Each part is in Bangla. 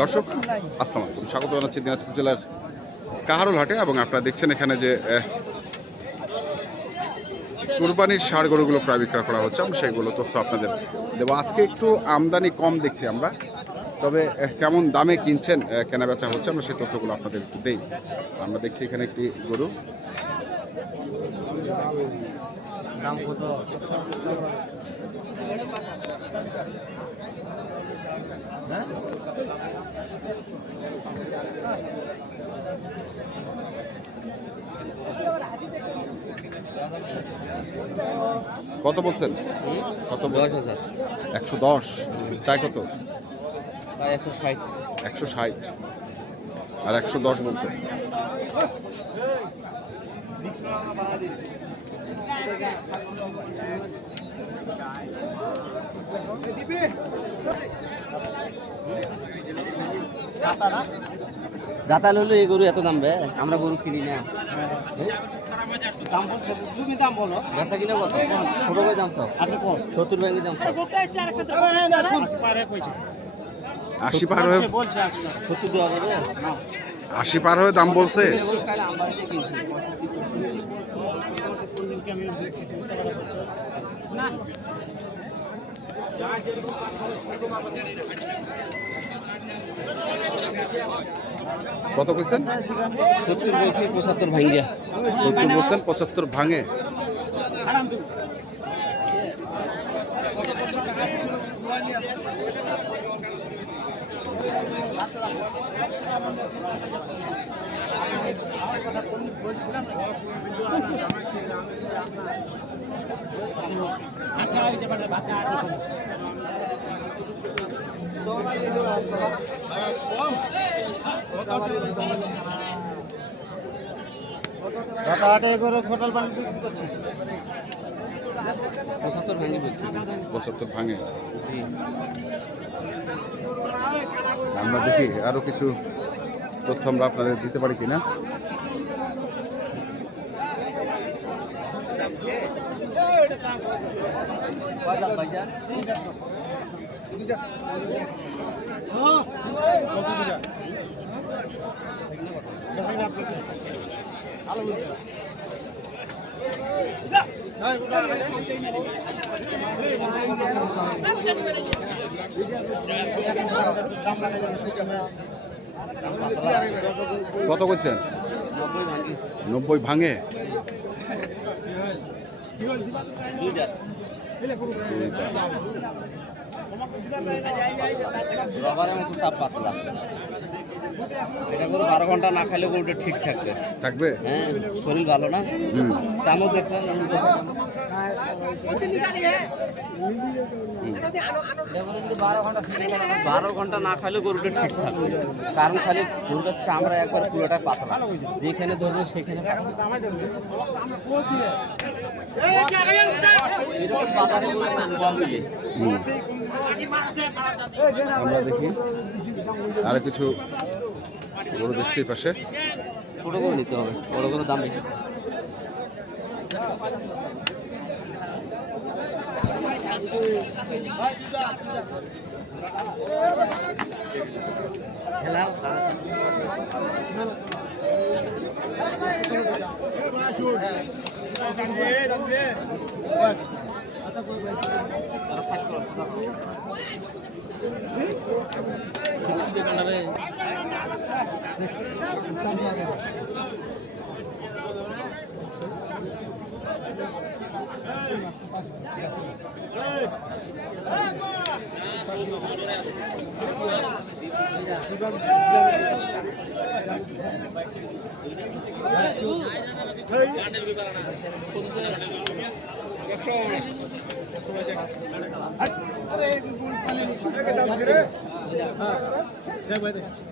দর্শক, আসসালামু আলাইকুম। স্বাগত জানাচ্ছি দিনাজপুর জেলার কাহারুল হাটে এবং আপনারা দেখছেন এখানে যে কুরবানির সার গরুগুলো প্রায় বিক্রয় করা হচ্ছে। আমরা সেইগুলো তথ্য আপনাদের দেবো। আজকে একটু আমদানি কম দেখছি আমরা। তবে কেমন দামে কিনছেন কেনা বেচা হচ্ছে, আমরা সেই তথ্যগুলো আপনাদের একটু দেই। আমরা দেখছি এখানে একটি গরু। দাম কত? হ্যাঁ? কত বলছেন? কত দশ বলছেন হাজার। একশো দশ। চাই কত? একশো ষাট। একশো ষাট। আর একশো দশ বলছেন। দাতাল হলে এই গরু এত দাম বে? আমরা গরু কিনি না। দাম বলছো তুমি দাম বলো। বেচা কিনা কত? ছোট ভাই দাম সব আপনি কোন সত্তর ব্যাংকে দাম সব পারে কইছে আশি পার হয়ে বলছে সত্তর দেওয়া যাবে? আশি পার হয়ে দাম বলছে। দিনকে আমি না। কত কইছেন? সত্তর বলছি পঁচাত্তর ভাঙ্গে সত্তর বলছেন পঁচাত্তর ভাঙে। রাতারাতে করে হোটেল পানি বিক্রি করছি। পঁচাত্তর ভাঙ্গি বলছি। পঁচাত্তর ভাঙে। আমরা দেখি আরও কিছু তথ্য আমরা আপনাদের দিতে পারি কিনা ভালো বলছে কত কইছেন নব্বই ভাঙে। রবারের মতো তাপ পাতলা এটা করে বারো ঘণ্টা না খাইলে গরুটা ঠিক থাকবে। থাকবে? হ্যাঁ শরীর ভালো না। চামচ দেখলেন বারো ঘণ্টা না খাইলে গরুটা ঠিক থাকবে। কারণ খালি গরুটার চামড়া একবার পুরোটা পাতলা। যেখানে ধরবে সেখানে বাজারে কম মিলে আমরা দেখি। আর কিছু গরু দেখছি এই পাশে। ছোটো করে নিতে হবে বড় করে দাম বেশি। খেলা না এই টাকার গরুই তো ভাই কত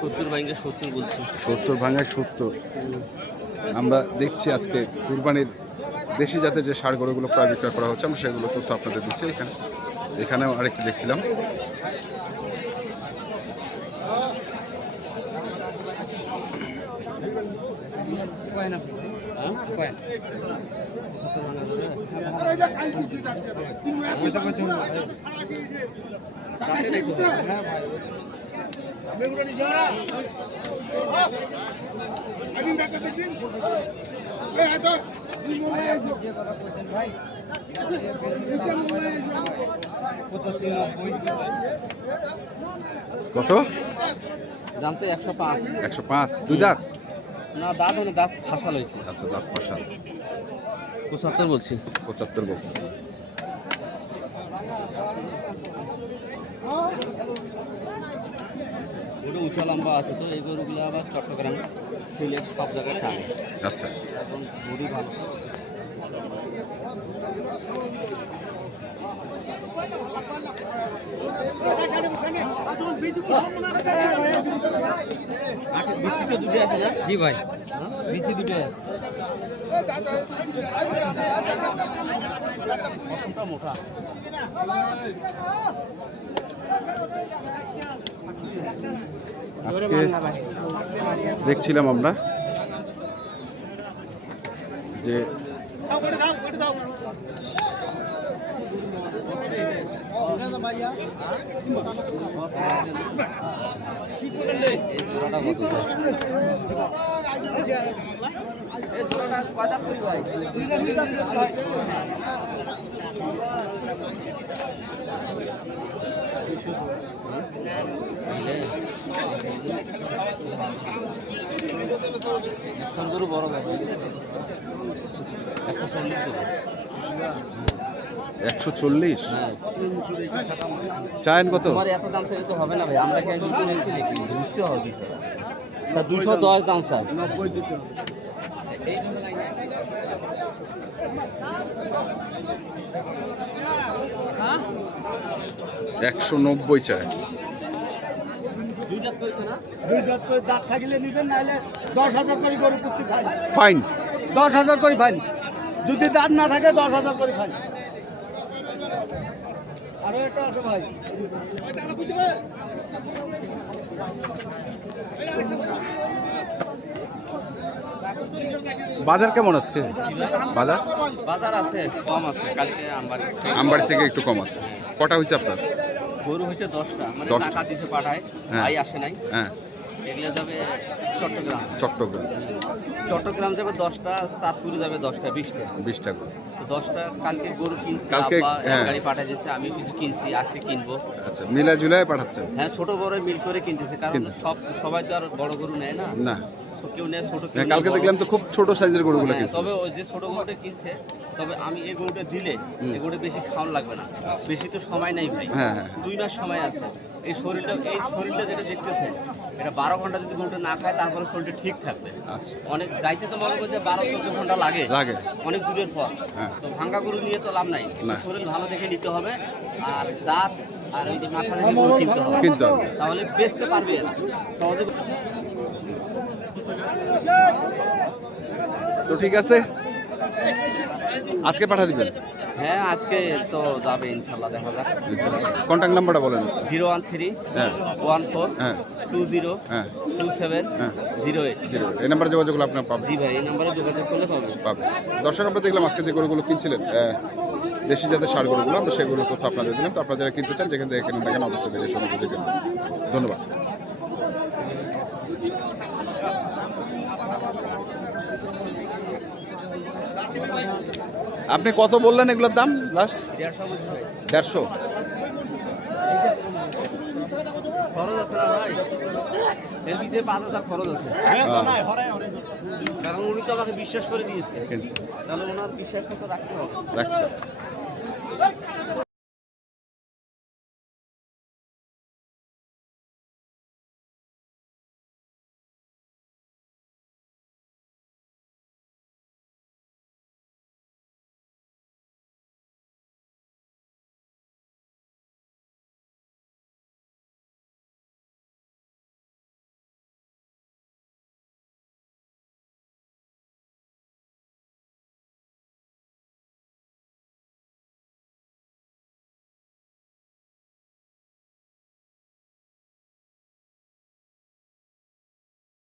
সত্তর ব্যাংকে সত্তর বলছি। সত্তর ভাঙায় সত্তর। আমরা দেখছি আজকে কুরবানির দেশি জাতের যে সার গরুগুলো প্রায় বিক্রয় করা হচ্ছে আমরা সেগুলো তথ্য আপনাদের দিচ্ছি এখানে। এখানেও আরেকটি দেখছিলাম। কত? দামছে একশো পাঁচ। একশো পাঁচ। দুই দাঁত? না দাঁত হলে দাঁত ফাঁসাল হয়েছে আচ্ছা দাঁত পাশা পঁচাত্তর বলছি পঁচাত্তর বলছে ওটা উঁচা লম্বা আছে তো এই গরুগুলো আবার চট্টগ্রাম সিলেট সব জায়গায় টানে আচ্ছা এখন বডি ভালো বিসি তো দুটো আছে না জি ভাই। বিসি দুটো আছে। মোটা। আজকে দেখছিলাম আমরা যে এই জোড়াটা কত এই জোড়াটা কত করি ভাই একশো গরু বড় হবে একশো চল্লিশ একশো চল্লিশ? হ্যাঁ চায়েন কত? তোমার এত দাম তো হবে না ভাই আমরা কেন বুঝতে হবে তা। দুশো দশ দাম স্যার। নব্বই দিতে একশো নব্বই চায় দাঁত থাকলে নিবেন নাহলে দশ হাজার করে গরু ফাইন। দশ হাজার করে ফাইন। যদি দাঁত না থাকে দশ হাজার করে ফাইন। আরও একটা আছে ভাই। বাজার কেমন আজকে? বাজার? বাজার আছে কম আছে কালকে আমবাড়ি আমবাড়ি থেকে একটু কম আছে। কটা হয়েছে আপনার? গরু হয়েছে দশটা মানে দশটা। টাকা দিছে পাঠায় হ্যাঁ। ভাই আসে নাই। হ্যাঁ। এগুলো যাবে চট্টগ্রাম। চট্টগ্রাম। চট্টগ্রাম যাবে দশটা চাঁদপুরে যাবে দশটা বিশটা। বিশ টাকা দশটা কালকে গরু কিনছি কালকে, আব্বা এক হ্যাঁ। গাড়ি পাঠিয়ে দিয়েছে আমি কিছু কিনছি আজকে কিনবো। আচ্ছা মিলা ঝুলাই পাঠাচ্ছেন? হ্যাঁ ছোট বড় মিল করে কিনতেছে কারণ সব সবাই তো আর বড় গরু নেয় না। না। কেউ নেয় ছোট হ্যাঁ, কালকে দেখলাম তো খুব ছোট সাইজের গরুগুলো তবে ওই যে ছোট গরুটা কিনছে তবে আমি এই গরুটা দিলে এই গরুটা বেশি খাওয়ান লাগবে না। বেশি তো সময় নাই ভাই। হ্যাঁ হ্যাঁ। দুই মাস সময় আছে। এই শরীরটা এই শরীরটা যেটা দেখতেছেন এটা বারো ঘণ্টা যদি গরুটা না খায় তারপরে শরীরটা ঠিক থাকবে। আচ্ছা। অনেক যাইতে তো মনে করছে বারো চোদ্দ ঘণ্টা লাগে। লাগে। অনেক দূরের পর হ্যাঁ। তো ভাঙ্গা গরু নিয়ে তো লাভ নাই। শরীর ভালো দেখে নিতে হবে। আর দাঁত আর ওই যে মাথা দেখে গরু কিনতে হবে। তাহলে বেচতে পারবে না সহজে তো ঠিক আছে? আজকে পাঠা দিবেন? হ্যাঁ আজকে তো যাবে ইনশাল্লাহ দেখা যাক। কন্ট্যাক্ট নাম্বারটা বলেন। জিরো ওয়ান থ্রি হ্যাঁ। ওয়ান ফোর হ্যাঁ। টু জিরো হ্যাঁ। টু সেভেন হ্যাঁ। Zero eight. জিরো এই নাম্বারে যোগাযোগ করলে আপনার পাবেন। জি ভাই এই নাম্বারে যোগাযোগ করলে পাবে পাবেন। দর্শক আমরা দেখলাম আজকে যে গরুগুলো কিনছিলেন দেশি জাতের সার গরুগুলো আমরা সেগুলো তথ্য আপনাদের দিলাম। তো আপনারা যারা কিনতে চান যেখান থেকে এখানে দেখেন অবশ্যই বুঝে ধন্যবাদ। আপনি কত বললেন এগুলোর দাম লাস্ট দেড়শো। খরচ আছে না ভাই? এর ভিতরে পাঁচ হাজার খরচ আছে। কারণ উনি তো আমাকে বিশ্বাস করে দিয়েছে। তাহলে ওনার বিশ্বাসটা তো রাখতে হবে। রাখতে